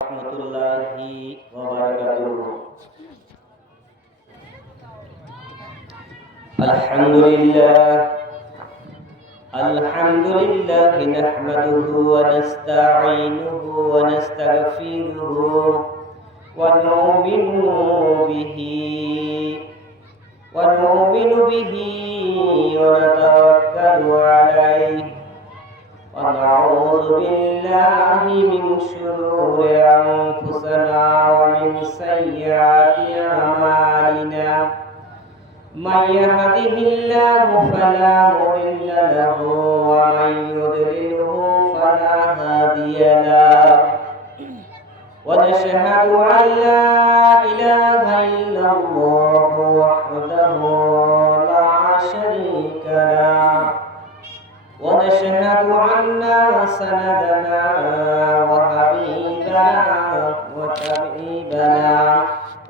warahmatullahi wabarakatuh. Alhamdulillah nahmaduhu wa nasta'inuhu wa nastaghfiruhu wa nu'minu bihi wa natawakkalu alayhi wa na'udzu billahi min shururi anfusina wa min sayyiati a'malina. من يهده الله فلا مضل له ومن يضلله فلا هادي له ونشهد أن لا إله إلا الله وحده لا شريك له ونشهد أن سندنا وحبيبنا وطبيبنا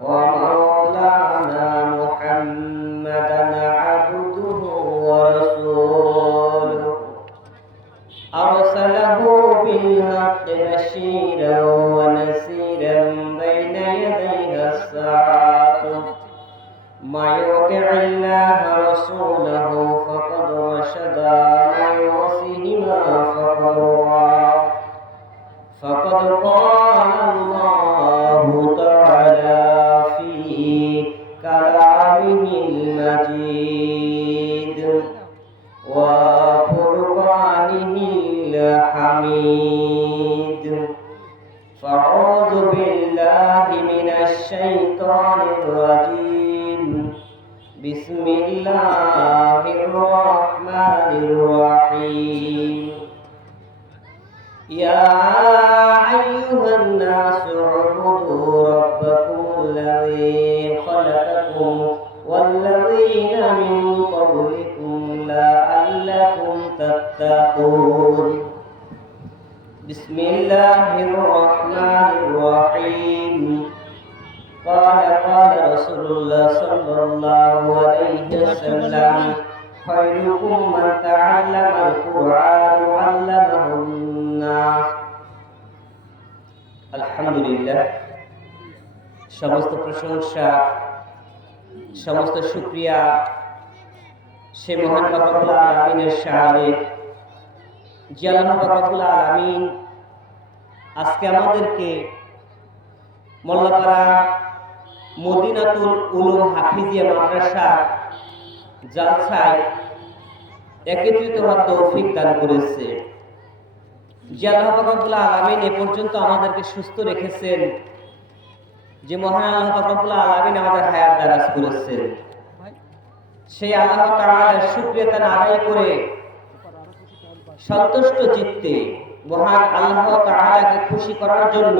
ومولانا محمدا عبده ورسوله أرسله بالحق بشيرا ونذيرا بين يدي الساعة من يطع الله ورسوله فقد رشد ومن يعصهما فقد قال الله تعالى في كلامه المجيد وفرقانه الحميد. فأعوذ بالله من الشيطان الرجيم. بسم الله الرحمن الرحيم. يا أيها الناس اعبدوا ربكم الذي خلقكم والذين من قبلكم لعلكم تتقون. بسم الله الرحمن الرحيم. قال رسول الله صلى الله عليه وسلم خيركم من تعلم القرآن وعلمه الناس. আলহামদুলিল্লাহ, সমস্ত প্রশংসা সমস্ত শুকরিয়া সে মহান রব্বুল আলামিনের শানে যে আল্লাহ রব্বুল আলামিন আজকে আমাদেরকে মোল্লাপাড়া মদিনাতুল উলুম হাফিজিয়া মাদ্রাসা জালসায় একত্রিত হওয়ার তৌফিক দান করেছে। যে আল্লাহ রব্বুল আলামিন এ পর্যন্ত আমাদেরকে সুস্থ রেখেছেন, যে মহান আল্লাহ রব্বুল আলামিন আমাদের হায়াত দারাজ করেছেন, সেই আল্লাহ তাআলার শুকরিয়া আদায় করে সন্তুষ্ট চিত্তে মহান আল্লাহ তাআলাকে খুশি করার জন্য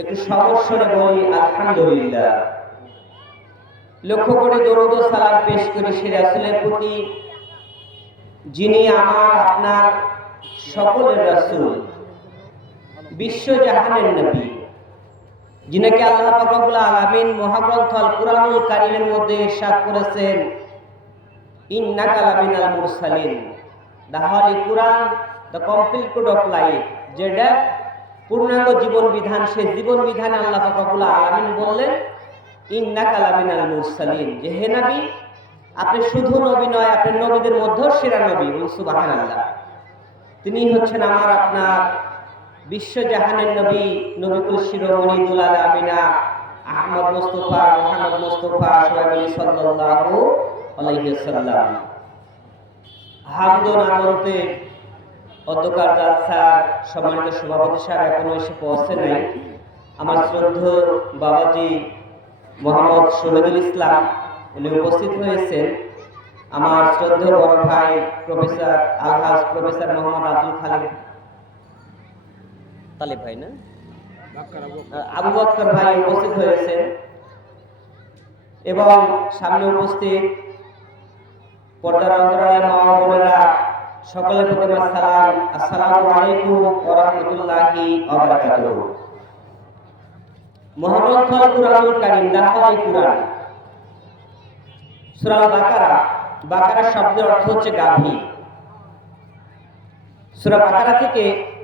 একটু সমস্বরে বলি আলহামদুলিল্লাহ। লক্ষ্য করে দরুদ ও সালাম পেশ করি সে রাসূলের প্রতি, যিনি আমার আপনার সকলের রাসূল, বিশ্ব জাহানের নবী, যিনাকে আল্লাহ পাক রব্বুল আলামিন মহাগ্রন্থ আল কুরআনুল কারীমের মধ্যে ইরশাদ করেছেন, ইন্নাকা লামিনাল মুরসালিন। The Holi Quran, the complete code of life, যেটা পূর্ণাঙ্গ জীবন বিধান, সেই জীবন বিধানে আল্লাহ পাক রব্বুল আলামিন বললেন ইন্নাকা লামিনাল মুরসালিন, যে হে নবী আপনি শুধু নবী নয়, আপনি নবীদের মধ্যেও সেরা নবী। সুবহানাল্লাহ। তিনি হচ্ছেন আমার আপনার বিশ্ব জাহানের নবী, নবীকুল শিরোমণি দুলাল আমিনা আহমদ মুস্তাফা মুহাম্মদ মুস্তাফা সাল্লাল্লাহু আলাইহি ওয়াসাল্লাম। হামদ ও নামতে অধ্যকার জালসার সম্মানিত সভাপতি সাহেব এখনো এসে পৌঁছে নাই। আমার শ্রদ্ধেয় বাবাজি মোহাম্মদ শহীদুল ইসলাম উনি উপস্থিত হয়েছেন। আমার শ্রদ্ধেয় বড় ভাই প্রফেসর আলহাজ প্রফেসর মোহাম্মদ আব্দুল তালেব ভাই না আবু বকর ভাই উপস্থিত হয়েছেন, এবং সামনে উপস্থিত পর্দার অন্তরালে মা বোনেরা সকলের প্রতি আমার সালাম, আসসালামু আলাইকুম ওয়া রাহমাতুল্লাহি ওয়া বারাকাতুহু। মহাগ্রন্থ আল কুরআনুল কারীম, দ্য হোলি কুরআন, সূরা বাকারা। বাকারা শব্দের অর্থ হচ্ছে গাভী। সূরা বাকারা থেকে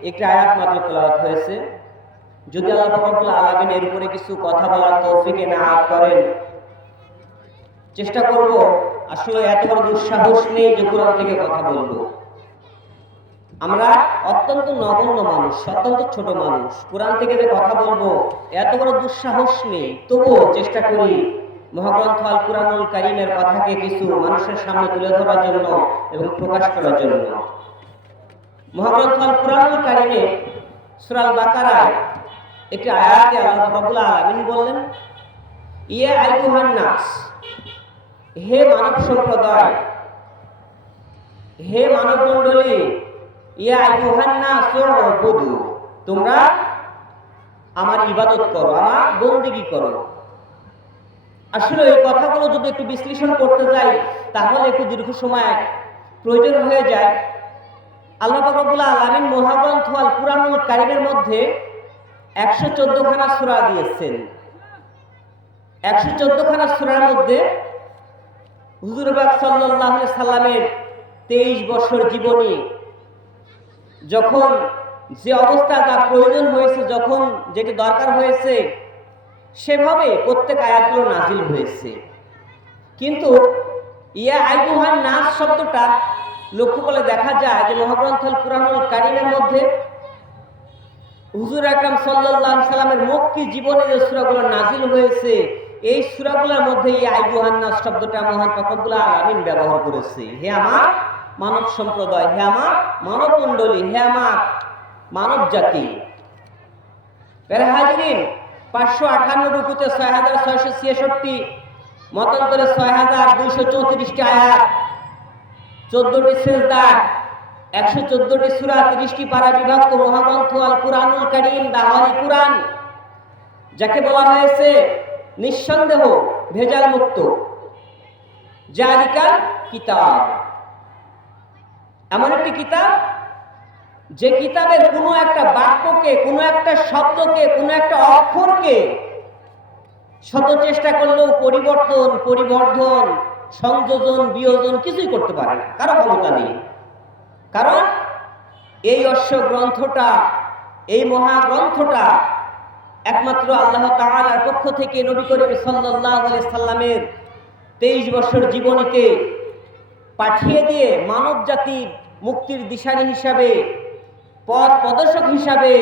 একটি আয়াত মাত্র তেলাওয়াত হয়েছে। যদি আল্লাহ পাক রব্বুল আলামিন এর উপরে কিছু কথা বলার তৌফিক এনায়েত করেন, চেষ্টা করব। আসলে এত বড় দুঃসাহস নেই যে কোরআন থেকে কথা বলবো। আমরা অত্যন্ত নগণ্য মানুষ, অত্যন্ত ছোট মানুষ, কোরআন থেকে যে কথা বলবো এত বড় দুঃসাহস নেই। তবুও চেষ্টা করি মহাগ্রন্থ আল কুরআনুল কারীমের কথাকে কিছু মানুষের সামনে তুলে ধরার জন্য এবং প্রকাশ করার জন্য। মহাগ্রন্থ আল কুরআনুল কারীমে সূরা আল বাকারায় একটি আয়াতে আল্লাহ রাব্বুল আলামিন বললেন, ইয়া আইয়ুহান নাস, হে মানব সম্প্রদায়, হে মানব মণ্ডলী, ইয়া আইয়ুহান নাস উবুদু, তোমরা আমার ইবাদত করো, আমার বন্দেগী করো। আসলে এই কথাগুলো যদি একটু বিশ্লেষণ করতে যাই তাহলে একটু দীর্ঘ সময় প্রয়োজন হয়ে যায়। আল্লাহ পাক রব্বুল আলামিন মহাগ্রন্থ আল কুরআনুল কারীমের মধ্যে 114 খানা সূরা দিয়েছেন। 114 খানা সূরার মধ্যে হুজুর পাক সাল্লাল্লাহু আলাইহি সাল্লামের 23 বছর জীবনী, যখন যে অবস্থা তার প্রয়োজন হয়েছে, যখন যেটি দরকার হয়েছে, সেভাবে প্রত্যেক আয়াতগুলো নাজিল হয়েছে। কিন্তু ইয়া আইয়ুহান নাস শব্দটা লক্ষ্য করলে দেখা যায় যে মহাগ্রন্থ আল কুরআনুল কারীমের মধ্যে হুজুর আকরাম সাল্লাল্লাহু আলাইহি সাল্লামের মক্কি জীবনে যে সূরাগুলো নাজিল হয়েছে, এই সূরাগুলোর মধ্যে ইয়া আইয়ুহান নাস শব্দটা মহান পাক রব্বুল আলামিন ব্যবহার করেছে। হে আমার মানব সম্প্রদায়, হে আমার মানব মণ্ডলী, হে আমার মানব জাতি। প্যারা হাজিরিন, 558 রুকুতে 6666, মতান্তরে 6234টি আয়াত, 14টি সিজদা, 114টি সূরা, 30টি পারা বিভক্ত মহাগ্রন্থ আল কুরআনুল কারীম, দা হোলি কুরআন, যাকে বলা হয়েছে নিঃসন্দেহ ভেজাল মুক্ত জালিকাল কিতাব। এমন একটি কিতাব যে কিতাবের কোনো একটা বাক্যকে, কোনো একটা শব্দকে, কোনো একটা অক্ষরকে শত চেষ্টা করলেও পরিবর্ধন, সংযোজন, বিয়োজন কিছুই করতে পারে না, কারো ক্ষমতা নেই। কারণ এই অশ্ব গ্রন্থটা, এই মহাগ্রন্থটা একমাত্র আল্লাহ তাআলার পক্ষ থেকে নবী করিম সাল্লাল্লাহু আলাইহি সাল্লামের 23 বছর জীবনীকে পাঠিয়ে দিয়ে মানব জাতির মুক্তির দিশারি হিসাবে, পথ প্রদর্শক হিসাবে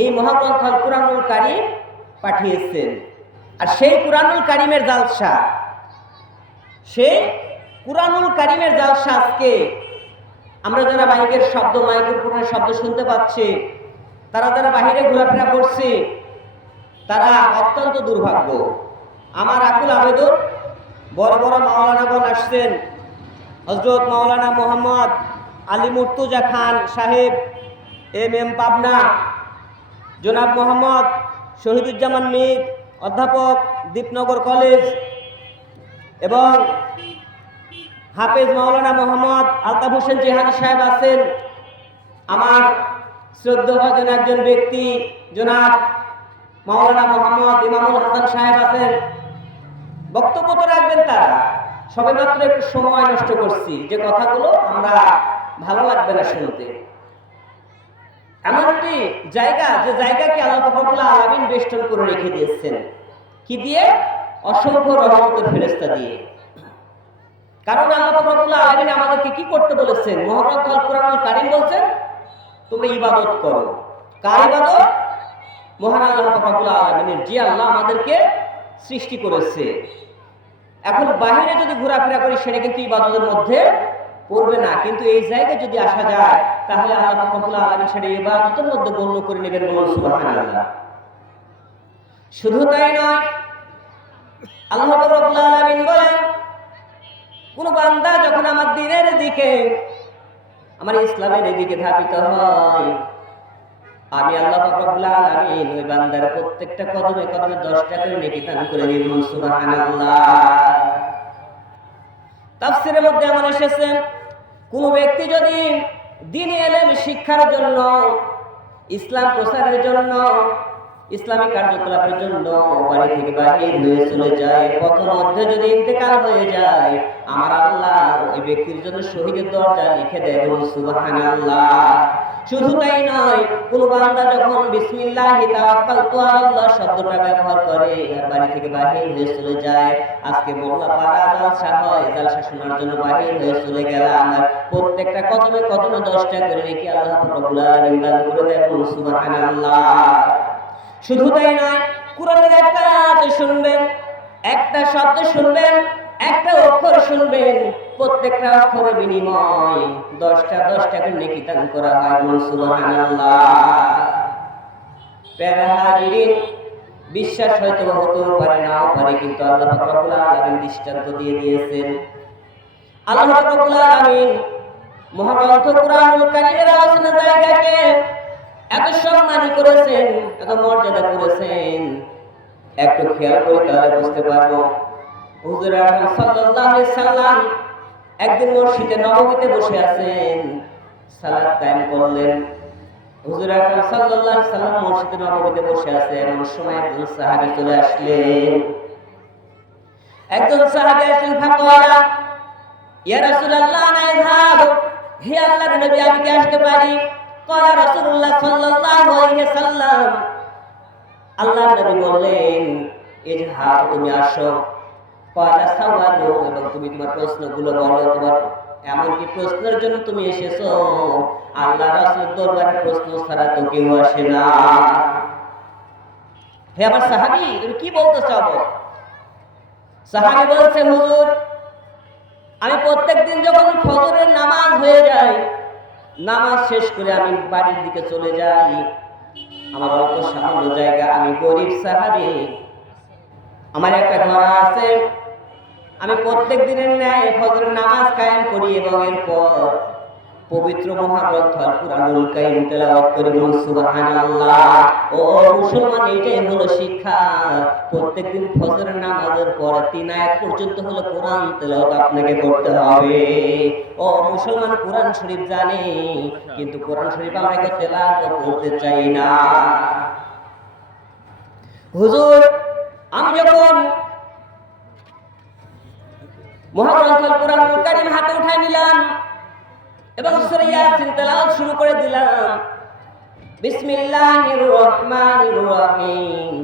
এই মহাগ্রন্থ আল কুরআনুল কারীম পাঠিয়েছেন। আর সেই কুরআনুল কারীমের জালসা, সেই কুরআনুল কারীমের জালসা আজকে আমরা যারা মাইকের শব্দ, মাইক্রোফোনের শব্দ শুনতে পাচ্ছি, তারা যারা বাহিরে ঘোরাফেরা করছে, তারা অত্যন্ত দুর্ভাগ্য। আমার আকুল আবেদন, বড় বড় মাওলানাগণ আসছেন, হযরত মাওলানা মোহাম্মদ আলী মুর্তজা খান সাহেব, MM পাবনা, জনাব মোহাম্মদ শহীদুজ্জামান মীর অধ্যাপক, দীপনগর কলেজ, এবং হাফেজ মাওলানা মোহাম্মদ আলতাফ হোসেন জিহাদি সাহেব আছেন। আমার শ্রদ্ধেয়ভাজন একজন ব্যক্তি জনাব মাওলানা মোহাম্মদ ইমামুল হাসান সাহেব আছেন। বক্তব্য তো রাখবেন তারা, সবে মাত্র একটু সময় নষ্ট করছি, যে কথাগুলো আমরা ভালো লাগবে না শুনতে। এমন একটি জায়গা, যে জায়গাকে আল্লাহ পাক রব্বুল আলামিন বেষ্টন করে রেখে দিয়েছেন, কি দিয়ে? অসংখ্য রহমতের ফেরেশতা দিয়ে। কারণ আল্লাহ পাক রব্বুল আলামিন আমাদেরকে কি করতে বলেছেন? মহাগ্রন্থ আল কুরআনুল কারীম বলছেন তোমরা ইবাদত করো। কার ইবাদত? মহান আল্লাহ পাক রব্বুল আলামিনের, যে আল্লাহ আমাদেরকে সৃষ্টি করেছে। এখন বাহিরে যদি ঘোরাফেরা করি সেটা কিন্তু ইবাদতের মধ্যে পড়বে না, কিন্তু এই জায়গায় যদি আসা যায় তাহলে আল্লাহ পাক রব্বুল আলামিন সেটা ইবাদতের মধ্যে গণ্য করে নেবেন। বলুন সুবহানাল্লাহ। শুধু তাই নয়, আল্লাহ পাক রব্বুল আলামিন বলেন, কোন বান্দা যখন আমার দ্বীনের দিকে, আমার ইসলামের দিকে ধাবিত হয়, আমি আল্লাহ পাক রব্বুল আলামিন ওই বান্দার প্রত্যেকটা কদমে কদমে 10টা করে নেকি দান করে দেব। সুবহানাল্লাহ। তাফসীরের মধ্যে এমন এসেছে, কোন ব্যক্তি যদি দ্বীনি ইলম শিক্ষার জন্য, ইসলাম প্রচারের জন্য, ইসলামী কার্যকলাপের জন্য বাড়ি থেকে বাহির হয়ে চলে যায়, পথের মধ্যে যদি ইন্তেকাল হয়ে যায়, আমার আল্লাহ ওই ব্যক্তির জন্য শহীদের দরজা লিখে দেন। সুবহানাল্লাহ। শুধু তাই নয়, কোন বান্দা যখন বিসমিল্লাহি তাওয়াক্কালতু আলাল্লাহ শব্দটা ব্যবহার করে আর বাড়ি থেকে বাহির হয়ে চলে যায়, আজকে মোল্লা পাড়া জালসা হয়, জালসা শোনার জন্য বাহির হয়ে চলে গেলাম, আর প্রত্যেকটা কদমে কদমে 10টা করে নাকি আল্লাহ রাব্বুল আলামিন দান করে দেন। সুবহানাল্লাহ। শুধু তাই নয়, কোরআনের একটা আয়াত শুনবেন, একটা শব্দ শুনবেন, একটা অক্ষর শুনবেন, প্রত্যেকটা অক্ষরের বিনিময় 10টা করে নেকি দান করা হয়। সুবহানাল্লাহ। প্যারা হাজিরিন, বিশ্বাস হয়তো হতেও পারে নাও পারে, কিন্তু আল্লাহ রাব্বুল আলামিন দৃষ্টান্ত দিয়ে দিয়েছেন। আল্লাহ রাব্বুল আলামিন মহাগ্রন্থ কুরআনুল কারীমের আলোচনা জায়গাকে এত সম্মান করেছেন, এত মর্যাদা করেছেন, একটু খেয়াল করে তাহলে বুঝতে পারবো। হুজুর আকরাম সাল্লাল্লাহু আলাইহি সাল্লাম একদিন মসজিদে নববীতে বসে আছেন, সালাত কায়েম করলেন। হুজুর আকরাম সাল্লাল্লাহু আলাইহি সাল্লাম মসজিদে নববীতে বসে আছে, এমন সময় একজন সাহাবী চলে আসলেন। একজন সাহাবী আসলেন, ফাকওয়ালা, ইয়া রাসূলুল্লাহ নাযহাব, হে আল্লাহর নবী আমি কি আসতে পারি? ক্বালা রাসূলুল্লাহ সাল্লাল্লাহু আলাইহি সাল্লাম, আল্লাহর নবী বললেন, ইজহাব, তুমি আসো। ক্বালা সাওয়ালু, এবং তুমি তোমার প্রশ্নগুলো বলো, তোমার এমন কি প্রশ্নের জন্য তুমি এসেছো? আল্লাহ রাসূলের দরবারে প্রশ্ন ছাড়া তো কেউ আসে না। হে আমার সাহাবী, তুমি কি বলতে চাও? সাহাবী বলছে, হুজুর আমি প্রত্যেকদিন যখন ফজরের নামাজ হয়ে যায়, নামাজ শেষ করে আমি বাড়ির দিকে চলে যাই, আমার অল্প সামান্য জায়গা, আমি গরিব সাহাবী, আমার একটা ঘর আছে, আমি প্রত্যেক দিনের ন্যায় ফজরের নামাজ কায়েম করি এবং এরপর পবিত্র মহাগ্রন্থ আল কুরআনুল কারীম তেলাওয়াত করি। সুবহানাল্লাহ। ও মুসলমান, এটাই হলো শিক্ষা। প্রত্যেকদিন ফজরের নামাজের পর 3 আয়াত পর্যন্ত হলো কোরআন তেলাওয়াত আপনাকে করতে হবে। ও মুসলমান, কোরআন শরীফ জানে, কিন্তু কোরআন শরীফ আমরা তেলাওয়াত করতে চাই না। হুজুর আমি যখন মহাগ্রন্থ আল কুরআনুল কারীম হাতে উঠাই নিলাম এবং সূরা ইয়াসিন তেলাওয়াত শুরু করে দিলাম, বিসমিল্লাহির রহমানির রহিম,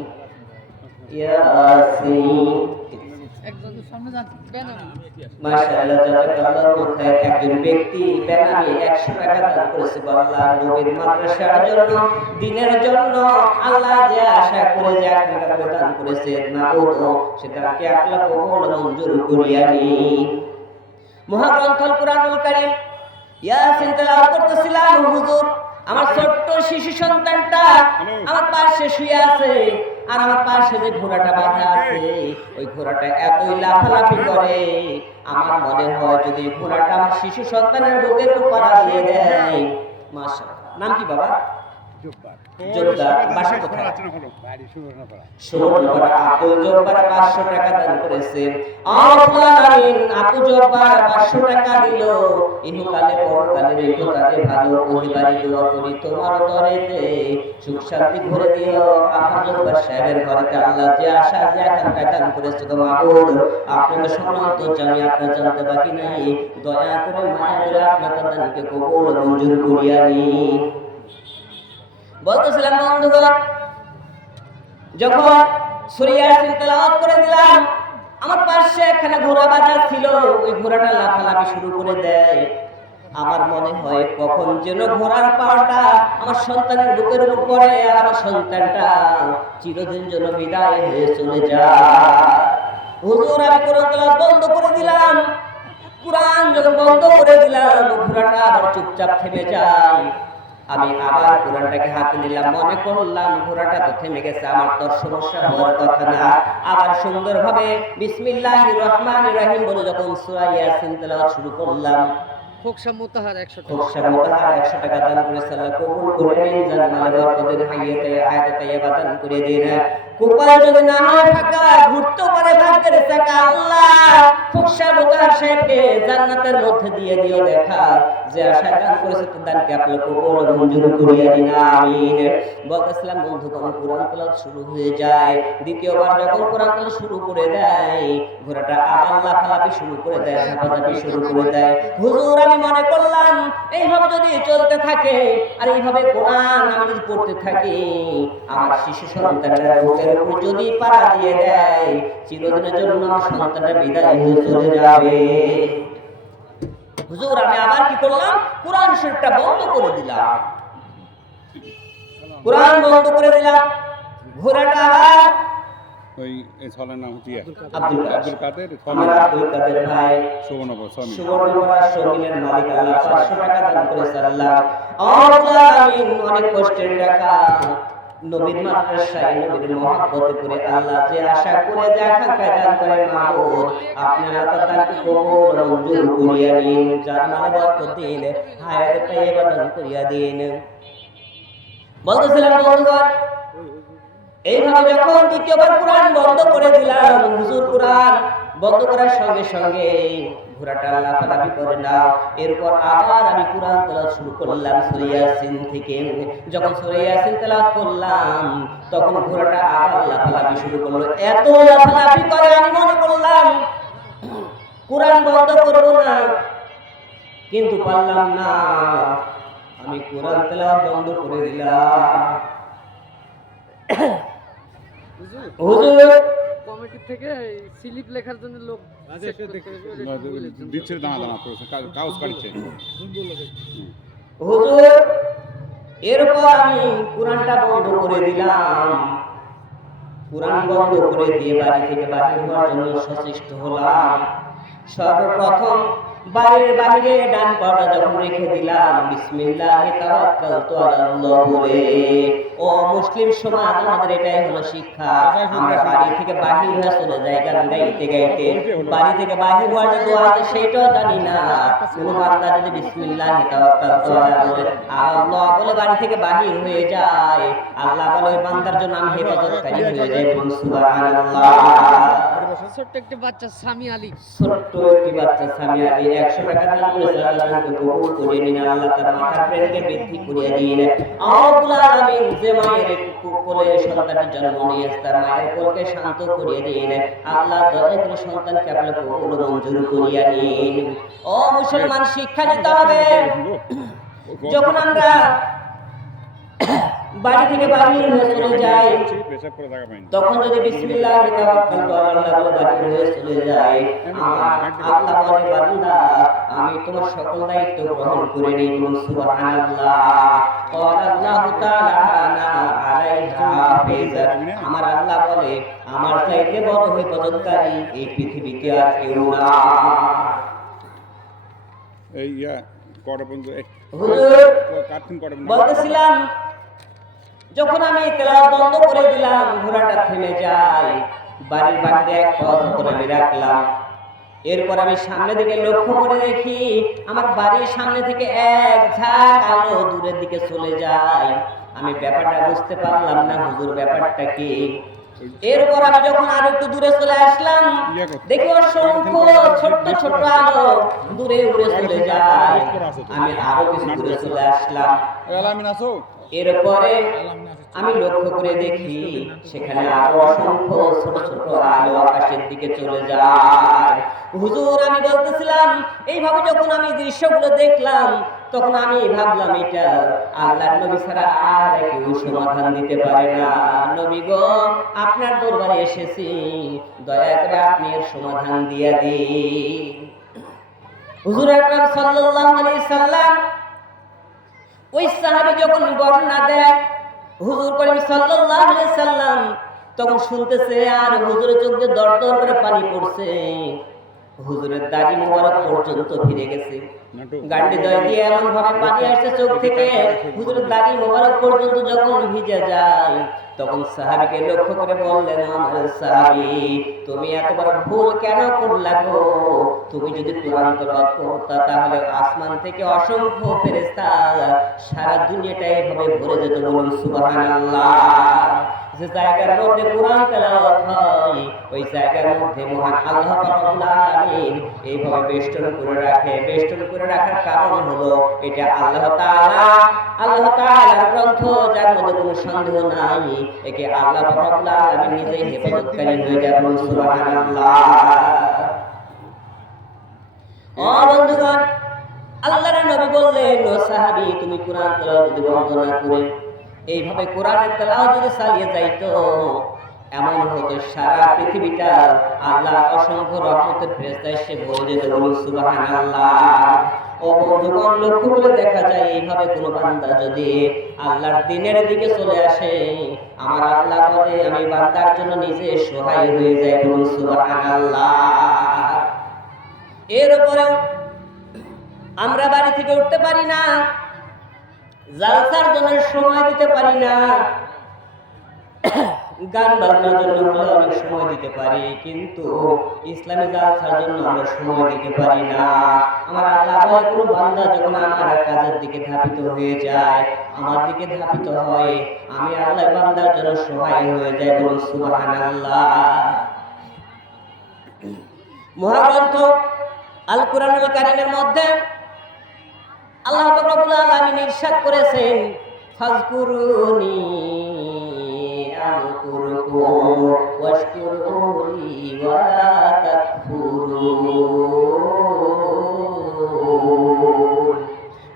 ইয়াসিন। মাশাআল্লাহ, জাযাকাল্লাহু খায়র। একজন ব্যক্তি বেনামে 100 টাকা দান করেছে আল্লাহর নবীর মাদ্রাসার জন্য, দ্বীনের জন্য। আল্লাহ যে আশা করে যে 1 টাকা করে দান করেছে, মাবুদ সেটাকে আল্লাহ কবুল মঞ্জুর করিয়া নিন। মহাগ্রন্থ আল কুরআনুল কারীম ইয়াসিন তেলাওয়াত করতেছিলাম, হুজুর আমার ছোট্ট শিশু সন্তানটা আমার পাশে শুয়ে আছে, আর আমার পাশে যে ঘোড়াটা বাঁধা আছে, ওই ঘোড়াটা এতই লাফালাফি করে, আমার মনে হয় যদি ঘোড়াটা আমার শিশু সন্তানের বুকের উপর পা দিয়ে দেয়। মাশাআল্লাহ। নাম কি বাবা? জোব্বার। বাসা কোথায়? সুবর্ণপাড়া। আব্দুল জব্বার 500 টাকা দান করেছে। আল্লাহর আমিন, আব্দুল জব্বার 500 টাকা দিল। ইহকালে পরকালে রেখো তাকে ভালো, পরিবারে দোয়া করি তোমার দরেতে সুখ শান্তি ভরে দিও। আমার জব্বার সাহেবের ঘরেতে আল্লাহ যে আশা যে আকাঙ্ক্ষা দান করেছে গো মাবুদ, আপনাকে সম্মানিত জানি, আপনার জানতে বাকি নাই, দয়া করে মায়া করে আপনার দানকে কবুল মঞ্জুর করিয়া নিন। বলতেছিলাম বন্ধুগণ, যখন সূরা ইয়াসিন তেলাওয়াত করে দিলাম, আমার পাশে একখানা ঘোড়া বাঁধা ছিল, ওই ঘোড়াটা লাফালাফি শুরু করে দেয়। আমার মনে হয় কখন যেন ঘোড়ার পাটা আমার সন্তানের বুকের উপর পড়ে, আর আমার সন্তানটা চিরদিন জন্য বিদায় হয়ে চলে যায়। হুজুর আমি কোরআন তেলাওয়াত বন্ধ করে দিলাম। কোরআন যখন বন্ধ করে দিলাম, ঘোড়াটা আবার চুপচাপ থেমে যায়। আমি আবার কোরআনটাকে হাতে নিলাম, মনে করলাম ঘোড়াটা তো থেমে গেছে, আমার তো সমস্যা হওয়ার কথা না। আবার সুন্দরভাবে বিসমিল্লাহির রহমানির রহিম বলে যখন সূরা ইয়াসিন তেলাওয়াত শুরু করলাম, খোকসা মোতাহার 100 টাকা দান করে আল্লাহ কবুল করে নিন। জান্নাতে বরকতের হাইয়াতে আয়াতে তাইয়্যিবা দান করে দিন। কপাল যদি না হয় ফাঁকা, ঘুরতে পারে ভাগ্যের চাকা, আল্লাহ খোকসা মোতাহার সাহেবকে জান্নাতের মধ্যে দিয়ে দিও দেখা। যে আশা দান করেছে তার দানকে আপনি কবুল ও মঞ্জুর করিয়া দিন আমিন। বলতেছিলাম বন্ধুগণ, কোরআন তেলাওয়াত শুরু হয়ে যায়, দ্বিতীয়বার যখন কোরআন তেলাওয়াত শুরু করে দেয় ঘোড়াটা আবার লাফালাফি শুরু করে দেয়, ঝাঁপাঝাঁপি শুরু করে দেয়। হুজুর আমি মনে করলাম এইভাবে যদি চলতে থাকে আর এইভাবে কোরআন আমি যদি পড়তে থাকি, আমার শিশু সন্তানটা বুকের উপর যদি পাড়া দিয়ে দেয় চিরদিনের জন্য আমার সন্তানটা বিদায় হয়ে চলে যাবে। হুজুর আমি আবার কি করলাম, কোরআন শরীফটা বন্ধ করে দিলাম, কোরআন বন্ধ করে দিলাম। ঘোড়াটা আবার ওই এই ছলের নাম হচ্ছে আব্দুল আব্দুল কাদের আমার আব্দুল কাদের ভাই সুবর্ণপুর স্বামী। সুবর্ণপুরা শমিলের মালিক আল্লাহ 500 টাকা দান করেছে আল্লাহ। আল্লাহ আমিন, অনেক কষ্টের টাকা নবীর মাদ্রাসায় নবীর মহব্বতে করে আল্লাহ যে আশা করে যে আকাঙ্ক্ষা দান করে মাবুদ আপনারা তার দানকে কবুল ও মঞ্জুর করিয়া দিন, যার মানে বরকত দিন, হায়াতে তাইয়্যিবা দান করিয়া দিন। বলতেছিলাম বন্ধুগণ, এইভাবে যখন দ্বিতীয়বার কোরআন বন্ধ করে দিলাম, হুজুর কোরআন বন্ধ করার সঙ্গে সঙ্গে ঘোড়াটা লাফালাফি করে না। এরপর আবার আমি কোরআন তেলাওয়াত শুরু করলাম সূরা ইয়াসিন থেকে। যখন সূরা ইয়াসিন তেলাওয়াত করলাম তখন ঘোড়াটা আবার লাফালাফি শুরু করলো। এত লাফালাফি করে আমি মনে করলাম কোরআন বন্ধ করব না, কিন্তু পারলাম না, আমি কোরআন তেলাওয়াত বন্ধ করে দিলাম। হুজুর কমিটি থেকে স্লিপ লেখার জন্য লোক দিচ্ছে দানা দানা করে কাগজ কাটছে। হুজুর এরপর আমি কোরআনটা বন্ধ করে দিলাম। কোরআন বন্ধ করে দিয়ে বাড়ি থেকে বাহির হওয়ার জন্য সচেষ্ট হলাম। সর্বপ্রথম বাড়ির বাহিরে ডান পাটা যখন রেখে দিলাম, বিসমিল্লাহি তাওয়াক্কালতু আলাল্লাহ বলে। ও মুসলিম সমাজ, আমাদের এটাই হলো শিক্ষা। আমরা বাড়ি থেকে বাহির হয়ে চলে যাই গান গাইতে গাইতে, বাড়ি থেকে বাহির হওয়ার যে দোয়া আছে সেটাও জানি না। কোন বান্দা যদি বিসমিল্লাহি তাওয়াক্কালতু আলাল্লাহ বলে বাড়ি থেকে বাহির হয়ে যায়, আল্লাহ বলে ওই বান্দার জন্য আমি হেফাজতকারী হয়ে যাই। বলুন সুবহানাল্লাহ। ছোট্ট একটি বাচ্চা সামি আলী, ছোট্ট একটি বাচ্চা সামি আলী 100 টাকা দান করেছে, আল্লাহ তাকে কবুল করে নিন, আল্লাহ তার মাথার প্রেমকে বৃদ্ধি করিয়ে দিন। আল্লাহুল আলামিন যে মায়ের কোলে সন্তানের জন্ম নিয়েছে তার মায়ের কোলকে শান্ত করিয়ে দিন, আল্লাহ দয়া করে সন্তানকে আপনি কবুল ও মঞ্জুর করিয়ে নিন। ও মুসলমান, শিক্ষা নিতে হবে। যখন আমরা বাড়ি থেকে বাহির হয়ে চলে যাই পেশাব করে জায়গা পাইনি। তখন যদি বিসমিল্লাহি তাওয়াক্কালতু আলাল্লাহ বলে বাহির হয়ে চলে যাই, আল্লাহ বলে বান্দা আমি তোমার সকল দায়িত্ব গ্রহণ করে নিই। বলুন সুবহানাল্লাহ। আল্লাহু তাআলা আনা আলাইহা হাফিজ। আমার আল্লাহ বলে আমার চাইতে বড় হেফাজতকারী এই পৃথিবীতে আর কেউ না। এই কটা পর্যন্ত হুজুর কাটুন কটা পর্যন্ত বলতেছিলাম যখন আমি তেলাওয়াত বন্ধ করে দিলাম ঘোড়াটা থেমে যায়, বাড়ির বাহিরে এক পথ করে আমি রাখলাম। এরপর আমি সামনে দিকে লক্ষ্য করে দেখি আমার বাড়ির সামনে থেকে এক ঝাঁক আলো দূরের দিকে চলে যায়। আমি ব্যাপারটা বুঝতে পারলাম না, হুজুর ব্যাপারটা কি। এরপর আমি যখন আর একটু দূরে চলে আসলাম দেখি অসংখ্য ছোট্ট ছোট্ট আলো দূরে উড়ে চলে যায়। আমি আরো কিছু দূরে চলে আসলাম। আলামিন আসো। এরপরে আমি লক্ষ্য করে দেখি সেখানে আরো অসংখ্য ছোট ছোট আলো আকাশের দিকে চলে যায়। হুজুর আমি বলতেছিলাম এইভাবে যখন আমি দৃশ্যগুলো দেখলাম তখন আমি ভাবলাম এটা আল্লাহর নবী ছাড়া আর কেউ সমাধান দিতে পারে না। নবী গো, আপনার দরবারে এসেছি, দয়া করে আপনি এর সমাধান দিয়ে দিন। হুজুর আকরাম সাল্লাল্লাহু আলাইহি সাল্লাম ওই সাহাবী যখন বর্ণনা দেয় হুজুর করিম সাল্লাল্লাহু আলাইহি সাল্লাম তখন শুনতেছে আর হুজুরের চোখ দিয়ে দর দর করে পানি পড়ছে। হুজুরের দাড়ি মোবারক পর্যন্ত ভিজে গেছে, গান্ডি দয় দিয়ে এমন ভাবে পানি আসছে চোখ থেকে, হুজুরের দাড়ি মোবারক পর্যন্ত যখন ভিজে যায় তখন সাহাবীকে লক্ষ্য করে বললেন, আমার সাহাবী তুমি এত বড় ভুল কেন করলা গো? তুমি যদি কোরআন তেলাওয়াত করতা তাহলে আসমান থেকে অসংখ্য ফেরেশতা সারা দুনিয়াটা এভাবে ভরে যেত। বলুন সুবহানাল্লাহ। যে জায়গার মধ্যে কোরআন তেলাওয়াত হয় ওই জায়গার মধ্যে মহান আল্লাহ পাক রব্বুল আলামিন এইভাবে বেষ্টন করে রাখে। বেষ্টন করে রাখার কারণ হলো এটা আল্লাহ তাআলার গ্রন্থ, যার মধ্যে কোনো সন্দেহ নাই। একে আল্লাহ পাক রব্বুল আলামিন নিজেই হেফাজতকারী হয়ে যাবেন। সুবহানাল্লাহ। ও বন্ধুগণ, আল্লাহর নবী বললেন, ও সাহাবী, তুমি কোরআন তেলাওয়াত যদি বন্ধ না করে এইভাবে কোরআনের তেলাওয়াত যদি চালিয়ে যাইতো, এমন হতো সারা পৃথিবীটা আল্লাহ অসংখ্য রহমতের ফেরেশতা এসে ভরে যেত। বলুন সুবহানাল্লাহ। ও বন্ধুগণ, লক্ষ্য করে দেখা যায় এইভাবে কোনো বান্দা যদি আল্লাহর দ্বীনের দিকে চলে আসে, আমার আল্লাহ বলে আমি বান্দার জন্য নিজে সহায় হয়ে যাই। বলুন সুবহানাল্লাহ। এর উপরেও আমরা বাড়ি থেকে উঠতে পারি না, জালসার জন্য সময় দিতে পারি না, গান বাজনার জন্য অনেক সময় দিতে পারি, কিন্তু ইসলামী জালসার জন্য আমরা সময় দিতে পারি না। আমার আল্লাহ বলে কোনো বান্দা যখন আমার কাজের দিকে ধাবিত হয়ে যায়, আমার দিকে ধাবিত হয়, আমি আল্লাহ বান্দার জন্য সহায় হয়ে যাই। বলুন সুবহানাল্লাহ। মহাগ্রন্থ আল কুরআনুল কারীমের মধ্যে আল্লাহ পাক রব্বুল আলামিন ইরশাদ করেছেন, ফাযকুরুনি আযকুরকুম ওয়াশকুরুলি ওয়া লা তাকফুরুন।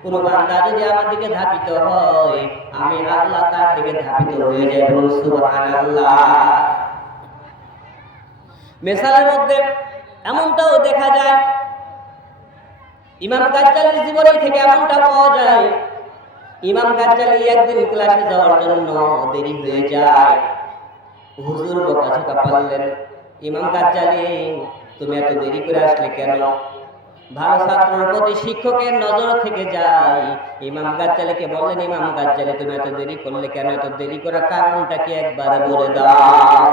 কোন বান্দা যদি আমার দিকে ধাবিত হয়, আমি আল্লাহ তার দিকে ধাবিত হয়ে যাই। বলুন সুবহানাল্লাহ। মিসালের মধ্যে এমনটাও দেখা যায়, ইমাম গাজ্জালীর জীবনী থেকে এমনটা পাওয়া যায়, ইমাম গাজ্জালী একদিন ক্লাসে যাওয়ার জন্য দেরি হয়ে যায়। হুজুর বকাঝকা পারলেন, ইমাম গাজ্জালী তুমি এত দেরি করে আসলে কেন? ভালো ছাত্রের প্রতি শিক্ষকের নজর থেকে যায়। ইমাম গাজ্জালীকে বললেন, ইমাম গাজ্জালী তুমি এত দেরি করলে কেন? এত দেরি করার কারণটা কি একবার বলে দাও।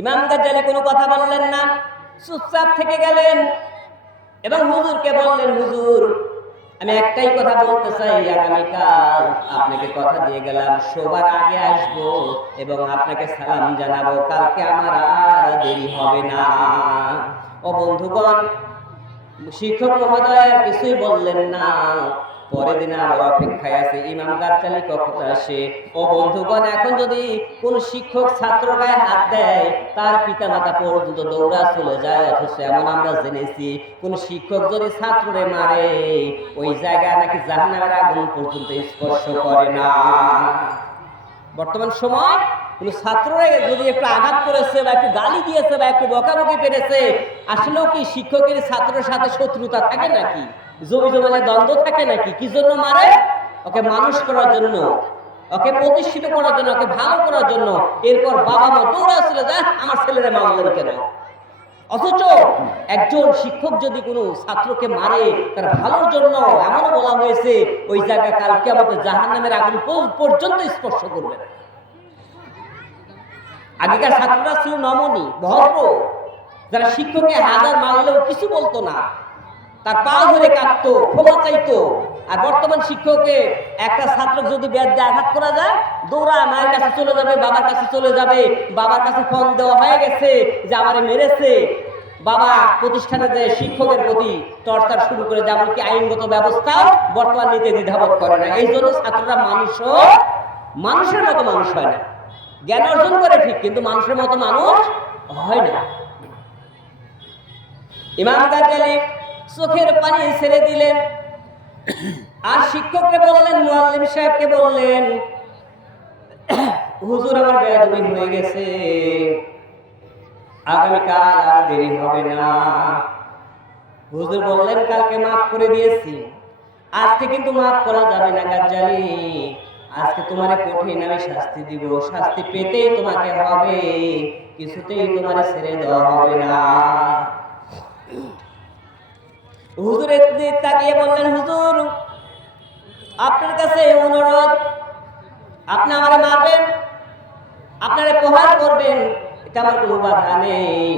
ইমাম গাজ্জালী কোনো কথা বললেন না, চুপচাপ থেকে গেলেন এবং হুজুরকে বললেন, হুজুর আমি একটাই কথা বলতে চাই, আগামীকাল আপনাকে কথা দিয়ে গেলাম সবার আগে আসবো এবং আপনাকে সালাম জানাবো, কালকে আমার আর দেরি হবে না। ও বন্ধুগণ, শিক্ষক মহোদয় কিছুই বললেন না। পরের দিন আবার অপেক্ষায় আছে ইমাম গাজ্জালী কখন আসে। ও বন্ধুগণ, এখন যদি কোন শিক্ষক ছাত্র গায়ে হাত দেয়, তার পিতামাতা পর্যন্ত দৌড়া চলে যায়। অথচ এমন আমরা জেনেছি, কোন শিক্ষক যদি ছাত্ররে মারে, ওই জায়গায় নাকি জাহান্নামের আগুন পর্যন্ত স্পর্শ করে না। বর্তমান সময় কোন ছাত্ররা যদি একটু আঘাত করেছে বা একটু গালি দিয়েছে বা একটু বকাবকি পেরেছে, আসলেও কি শিক্ষকের ছাত্রের সাথে শত্রুতা থাকে নাকি? জমি জমালে দ্বন্দ্ব থাকে নাকি? কি জন্য মারে? ওকে মানুষ করার জন্য, ওকে প্রতিষ্ঠিত করার জন্য, ওকে ভালো করার জন্য। এরপর বাবা মা দৌড়া চলে যায়, আমার ছেলেরা মারলেন কেন? অথচ একজন শিক্ষক যদি কোনো ছাত্রকে মারে তার ভালোর জন্য, এমনও বলা হয়েছে ওই জায়গায় কালকে আমাদের জাহান্নামের আগুন পর্যন্ত স্পর্শ করবে না। আগেকার ছাত্ররা ছিল নমনী, ভদ্র, যারা শিক্ষককে হাজার মারলেও কিছু বলতো না, তার পা ধরে কাঁদতো, ক্ষমা চাইতো। আর বর্তমান শিক্ষককে একটা ছাত্র যদি ব্যাট দিয়ে আঘাত করা যায়, দৌড়া মায়ের কাছে চলে যাবে, বাবার কাছে চলে যাবে। বাবার কাছে ফোন দেওয়া হয়ে গেছে যে আমারে মেরেছে। বাবা প্রতিষ্ঠানে যে শিক্ষকের প্রতি টর্চার শুরু করে, যেমন কি আইনগত ব্যবস্থাও বর্তমান নিতে দ্বিধাবোধ করে না। এই জন্য ছাত্ররা মানুষের মতো মানুষ হয় না। জ্ঞান অর্জন করে ঠিক, কিন্তু মানুষের মতো মানুষ হয় না। ইমাম গাজ্জালী চোখের পানি ছেড়ে দিলেন আর শিক্ষককে বললেন, মুআল্লিম সাহেবকে বললেন, হুজুর আমার বেয়াদবি হয়ে গেছে, আগামীকাল আর দেরি হবে না। হুজুর বললেন, কালকে মাফ করে দিয়েছি, আজকে কিন্তু মাফ করা যাবে না গাজ্জালী, আজকে তোমারে কঠিন আমি শাস্তি দিব, শাস্তি পেতেই তোমাকে হবে, কিছুতেই তোমারে ছেড়ে দেওয়া হবে না। হুজুরের দিকে তাকিয়ে বললেন, হুজুর আপনার কাছে অনুরোধ, আপনি আমারে মারবেন, আপনারে প্রহার করবেন, এটা আমার কোনো বাধা নেই।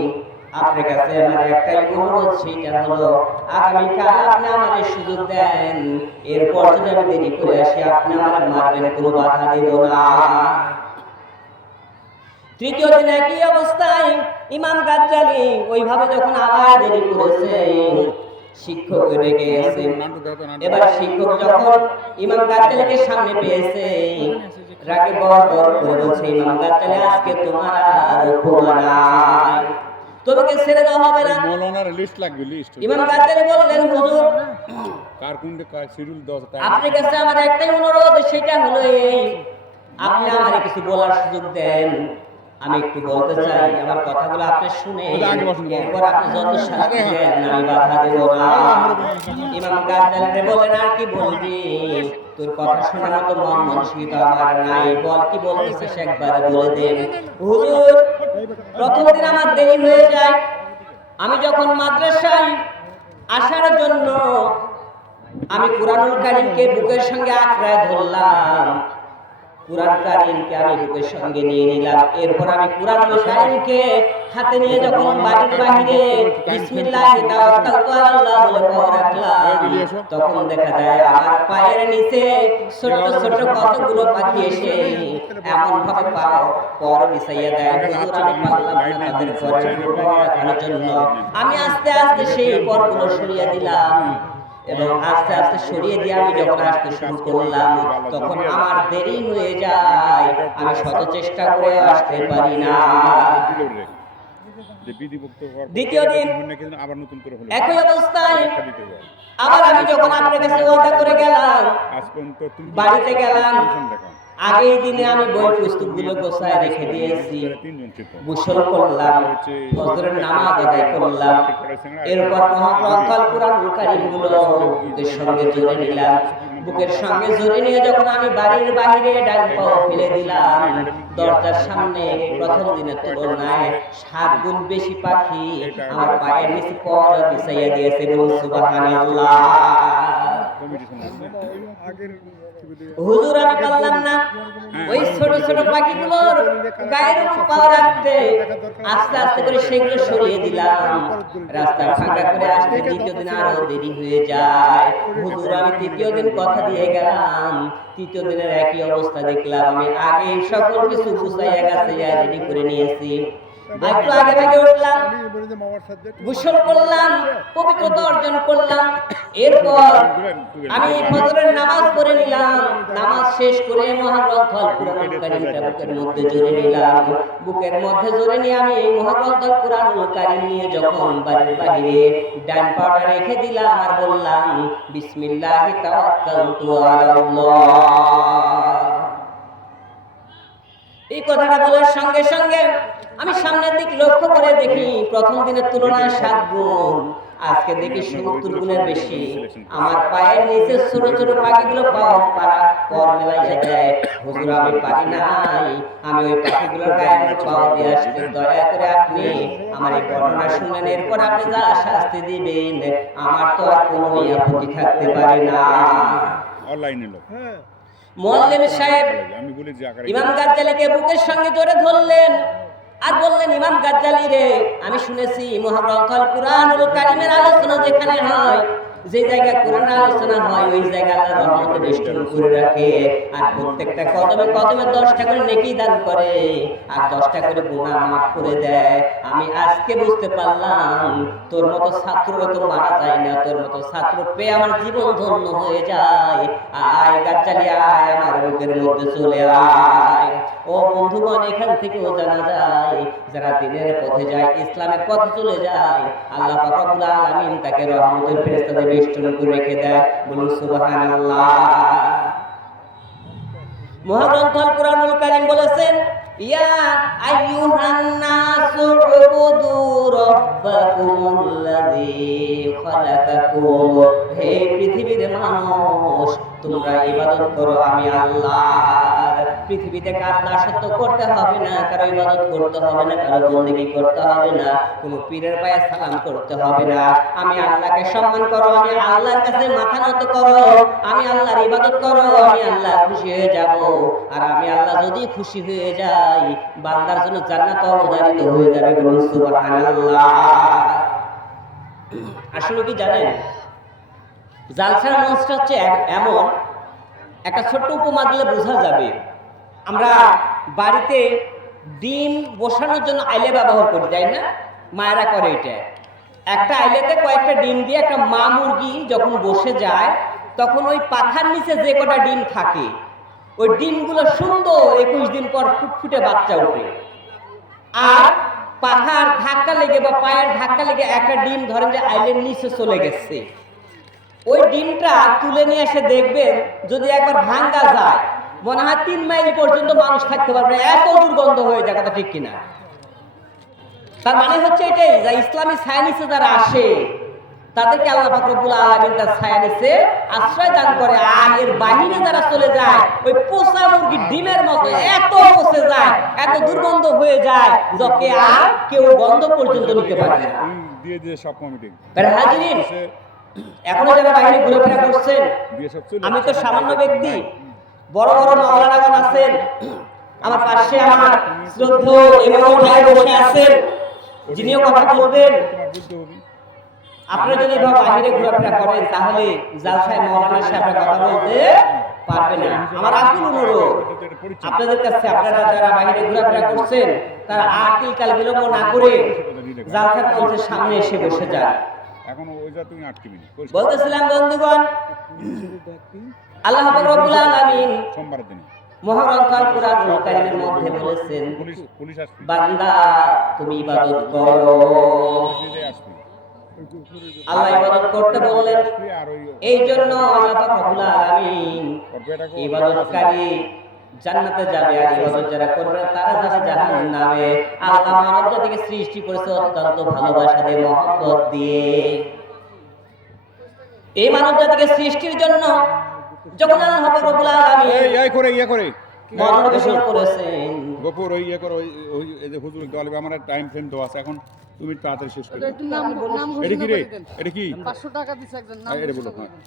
আপনার কাছে আমার একটাই অনুরোধ, সেটা হলো আগামীকাল আপনি আমারে সুযোগ দেন, এরপর যদি আমি দেরি করে আসি আপনি আমারে মারবেন, কোনো বাধা দেব না। তৃতীয় দিন একই অবস্থায় ইমাম গাজ্জালী ওইভাবে যখন আবার দেরি করেছে, শিক্ষক রেগে গেছে। এবার শিক্ষক যখন ইমাম গাজ্জালীকে সামনে পেয়েছে, রাগে গড় করে বলছে, ইমাম গাজ্জালী আজকে তোমার আর ক্ষমা নাই, তোমাকে ছেড়ে দেওয়া হবে না। মৌলানার লিস্ট লাগবে, লিস্ট। ইমাম গাজ্জালী বললেন, হুজুর কার কোনটা কার শিডিউল দাও তাই। আপনার কাছে আমার একটাই অনুরোধ, সেটা হলো এই, আপনি আমারে কিছু বলার সুযোগ দেন, আমি একটু বলতে চাই, আমার কথাগুলো আপনি শুনে এরপর আপনি যত শাস্তি দেন আমি বাধা দেব না। ইমাম গাজ্জালী বলেন, আর কি বলবি, তোর কথা শোনার মতো মন মানসিকতা আমার নাই, বল কি বলতেছিস একবার বলে দে। হুজুর প্রথম দিন আমার দেরি হয়ে যায়, আমি যখন মাদ্রাসায় আসার জন্য আমি কুরআনুল কারীমকে বুকের সঙ্গে আঁকড়ায় ধরলাম, কুরআন কারীমকে আমি বুকের সঙ্গে নিয়ে নিলাম, এরপর আমি কুরআনুল কারীমকে হাতে নিয়ে যখন বাড়ির বাহিরে বিসমিল্লাহি তাওয়াক্কালতু আলাল্লাহ বলে পা রাখলাম, তখন দেখা যায় আমার পায়ের নিচে ছোট ছোট কতগুলো পাখি এসে এমন ভাবে পর বিছাইয়া দেয়, হুজুর আমি পারলাম না তাদের পর রাখার জন্য, আমি আস্তে আস্তে সেই পরগুলো সরিয়ে দিলাম, এবং আস্তে আস্তে সরিয়ে দিয়ে আমি যখন আসতে শুরু করলাম তখন আমার দেরি হয়ে যায়, আমি শত চেষ্টা করে আসতে পারি না। দ্বিতীয় দিন আবার নতুন করে হলো একই অবস্থায় আবার আমি যখন আপনার কাছে ওয়াদা করে গেলাম, বাড়িতে গেলাম, আগের দিনে আমি বই পুস্তকগুলো গোছায় রেখে দিয়েছি, গোসল করলাম, ফজরের নামাজ আদায় করলাম, এরপর মহাগ্রন্থ আল কুরআনুল কারীমগুলো বুকের সঙ্গে জড়িয়ে নিলাম, বুকের সঙ্গে জড়িয়ে নিয়ে যখন আমি বাড়ির বাইরে ডান পাও ফেলে দিলাম, দরজার সামনে প্রথম দিনের তুলনায় 7 গুণ বেশি পাখি আমার পায়ের নিচে পর বিছাইয়া দিয়েছে, বলুন সুবহানাল্লাহ। হুজুর আমি পারলাম না ওই ছোট ছোট পাখিগুলোর গায়ের উপর পা রাখতে, আস্তে আস্তে করে সেগুলো সরিয়ে দিলাম, রাস্তা ফাঁকা করে আসতে দ্বিতীয় দিন আরো দেরি হয়ে যায়। হুজুর আমি তৃতীয় দিন কথা দিয়ে গেলাম, তৃতীয় দিনের একই অবস্থা দেখলাম, আমি আগে সকল কিছু গুছাইয়া গেছে রেডি করে নিয়েছি, একটু আগে আগে উঠলাম, গোসল করলাম, পবিত্রতা অর্জন করলাম, এরপর আমি ফজরের নামাজ পড়ে নিলাম, নামাজ শেষ করে মহাগ্রন্থ আল কুরআনুল কারীমটা বুকের মধ্যে জড়িয়ে নিলাম, বুকের মধ্যে জড়িয়ে নিয়ে আমি মহাগ্রন্থ আল কুরআনুল কারীম নিয়ে যখন বাড়ির বাইরে ডান পাটা রেখে দিলাম আর বললাম, বিসমিল্লাহি তাওয়াক্কালতু আলাল্লাহ। এই কথাটা বলার সঙ্গে সঙ্গে আমি সামনের দিক লক্ষ্য করে দেখি প্রথম দিনের তুলনায় 7 গুণ, আজকে দেখি 70 গুণের বেশি। আমার পায়ের নিচে ছোট ছোট পাখিগুলো পর মেলাইয়া দেয়। হুজুর আমি পারি নাই, আমি ওই পাখিগুলোর গায়ে পাও দিয়ে আসতে, দয়া করে আপনি আমার এই ঘটনা শুনলেন, এরপর আপনি যা শাস্তি দিবেন আমার তো আর কোনো আপত্তি থাকতে পারে না। অনলাইনে লোক মুয়াল্লিম সাহেব ইমাম গাজ্জালীকে বুকের সঙ্গে ধরে ধরলেন আর বললেন, ইমাম গাজ্জালী রে, আমি শুনেছি মহাগ্রন্থ আল কুরআনুল কারীমের আলোচনা যেখানে হয়, যে জায়গায় কোরআন আলোচনা হয় ওই জায়গায় আল্লাহ রহমতে বেষ্টন করে রাখে, আর প্রত্যেকটা কদমে কদমে 10টা করে নেকি দান করে আর 10টা করে গুনাহ মাফ করে দেয়। আমি আজকে বুঝতে পারলাম তোর মতো ছাত্র তো মারা যায় না, তোর মতো ছাত্র পেয়ে আমার জীবন ধন্য হয়ে যায়। আয় গাজ্জালী আয়, আমার বুকের মধ্যে চলে আয়। ও বন্ধুগণ, এখান থেকেও জানা যায় যারা দ্বীনের পথে যায়, ইসলামের পথে চলে যায়, আল্লাহ পাক রব্বুল আলামিন তাকে রহমতের ফেরেশতা দিয়ে বেষ্টন করে রেখে দেয়, বলুন সুবহানাল্লাহ। মহাগ্রন্থ আল কুরআনুল কারীম বলেছেন, ইয়া আইয়ুহান নাসু উবুদু রাব্বাকুমুল্লাযী খালাকাকুম, হে পৃথিবীর মানুষ তোমরা ইবাদত করো আমি আল্লাহর। পৃথিবীতে কারো দাসত্ব করতে হবে না, কারো ইবাদত করতে হবে না, কারো বন্দেগী করতে হবে না, কোনো পীরের পায়ে সালাম করতে হবে না। আমি আল্লাহকে সম্মান করো, আমি আল্লাহর কাছে মাথা নত করো, আমি আল্লাহর ইবাদত করো, আমি আল্লাহ খুশি হয়ে যাব। আর আমি আল্লাহ যদি খুশি হয়ে যাই, বান্দার জন্য জান্নাত অবধারিত হয়ে যাবে, বলুন সুবহানাল্লাহ। আসলে কি জানেন, জালসার মঞ্চটা হচ্ছে এমন একটা ছোট্ট উপমা দিলে বোঝা যাবে। আমরা বাড়িতে ডিম বসানোর জন্য আইলে ব্যবহার করি, তাই না? মায়েরা করে এটা। একটা আইলেতে কয়েকটা ডিম দিয়ে একটা মা মুরগি যখন বসে যায় তখন ওই পাখার নিচে যে কটা ডিম থাকে ওই ডিমগুলো সুন্দর 21 দিন পর ফুটফুটে বাচ্চা ওঠে। আর পাখার ধাক্কা লেগে বা পায়ের ধাক্কা লেগে একটা ডিম ধরেন যে আইলের নিচে চলে গেছে, ওই ডিমটা তুলে নিয়ে এসে দেখবেন যদি একবার ভাঙ্গা যায় মনে হয় 3 মাইল পর্যন্ত মানুষ থাকতে পারবে, এত দুর্গন্ধ হয়ে যায়। কথা ঠিক কিনা? তার মানে হচ্ছে এটাই যে ইসলামী সায়েন্সে যারা আসে তাদেরকে আল্লাহ পাক রব্বুল আলামিন তার সায়েন্সে আশ্রয় দান করে। আর এর বাহিরে যারা চলে যায় ওই পোষা মুরগির ডিমের মতো এত পচে যায়, এত দুর্গন্ধ হয়ে যায় যাকে আর কেউ গন্ধ পর্যন্ত নিতে পারে না। দিয়ে দিয়ে সব কমিটি হাজিরিন, এখনো যারা বাইরে ঘোরাফেরা করছেন, দিয়ে সব চলে আমি তো সামান্য ব্যক্তি, বড় বড় মাওলানাগণ আছেন, আমার পাশে আমার শ্রদ্ধেয় ইমাম ভাই বসে আছেন, যিনিও কথা বলবেন। তোমার বুঝতে হবে। আপনারা যদি এভাবে বাইরে ঘোরাফেরা করেন তাহলে জালসায় মাওলানার সাথে কথা বলতে পারবেন না। আমার আকুল অনুরোধ আপনাদের কাছে, আপনারা যারা বাইরে ঘোরাফেরা করছেন তারা আকিল কাল বিলম্ব না করে জালসার মঞ্চের সামনে এসে বসে যান। এখন ওই যা তুমি 8 মিনিট বলতেছিলাম বন্ধুগণ, আল্লাহ পাক রব্বুল আলামিন সোমবারের দিনে মহাগ্রন্থ আল কুরআনুল কারীমের মধ্যে বলেছেন, পুলিশ আসবে, বান্দা তুমি ইবাদত করো। দিতে আসবে, আল্লাহ ইবাদত করতে বললেন, আর ওই এই জন্য আল্লাহ পাক রব্বুল আলামিন করবেটাকে ইবাদতকারী জান্নাতে যাবে আর ইবাদত যারা করবে তারা যাবে জাহান্নামে। আল্লাহ মানব জাতিকে সৃষ্টি করেছে অত্যন্ত ভালোবাসা দিয়ে, মহব্বত দিয়ে। এই মানব জাতিকে সৃষ্টির জন্য যখন আল্লাহ পাক রব্বুল আলামিন ইয়ে করে মনোনিবেশন করেছেন, গোপুর ওই ইয়ে করো, ওই এই যে হুজুর দল আমার টাইম ফ্রেম তো আছে, এখন তুমি তাড়াতাড়ি শেষ করে একটু নাম এটা কি রে, ঘোষণা করে দেন। এটা কি 500 টাকা দিছে একজন, নাম এটা বলো। ঘোষণা করে দেন।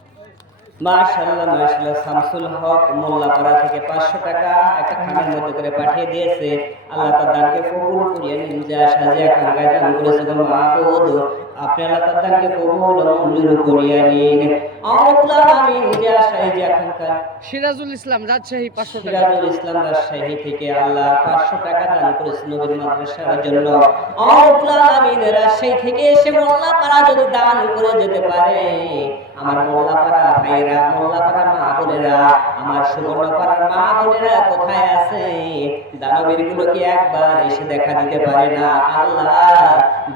মাশাআল্লাহ মাশাআল্লাহ, শামসুল হক মোল্লাপাড়া থেকে 500 টাকা একটা খামের মধ্যে করে পাঠিয়ে দিয়েছে। আল্লাহ তার দানকে কবুল করিয়ে নিন। যা সাজে আকাঙ্ক্ষায় দান করেছে গো মাহবুব, আপনি আল্লাহ তার দানকে কবুল ও মঞ্জুর করিয়ে নিন। আল্লাহ আমিন। যা সাজে আকাঙ্ক্ষা সিরাজুল ইসলাম রাজশাহী 500 টাকা। সিরাজুল ইসলাম রাজশাহী থেকে আল্লাহ 500 টাকা দান করেছে নবীর মাদ্রাসার জন্য। আল্লাহ আমিন। রাজশাহী থেকে এসে মোল্লাপাড়া যদি দান করে যেতে পারে, আমার মোল্লাপাড়া ভাইরা, মোল্লাপাড়া মা বোনেরা, আমার সুবর্ণপাড়ার মা বোনেরা কোথায় আছে? দানবীর গুলো কি একবার এসে দেখা দিতে পারে না? আল্লাহ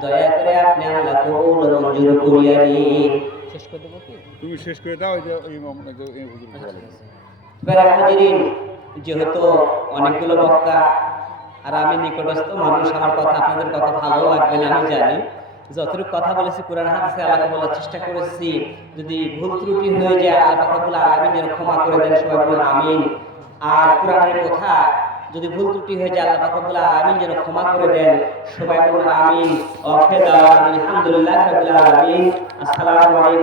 দয়া করে আপনি আল্লাহ কবুল ও মঞ্জুর করিয়া নিন। শেষ করে দেবো কি? তুমি শেষ করে দাও, এই যে এই হুজুর প্যারা হাজিরিন, যেহেতু অনেকগুলো বক্তা আর আমি নিকটস্থ মানুষ, আমার কথা আপনাদের কথা ভালো লাগবে না আমি জানি। যতটুকু কথা বলেছি কোরআন হাদিসে আল্লাহকে বলার চেষ্টা করেছি। যদি ভুল ত্রুটি হয়ে যায় আল্লাহ রব্বুল আলামিন যেন ক্ষমা করে দেন, সবাই বলুন আমিন। আর কোরআনের কথা যদি ভুল ত্রুটি হয়ে যায় আল্লাহ রব্বুল আলামিন যেন ক্ষমা করে দেন, সবাই বলুন আমিন। আলহামদুলিল্লাহ রাব্বিল আলামিন। আসসালামু আলাইকুম।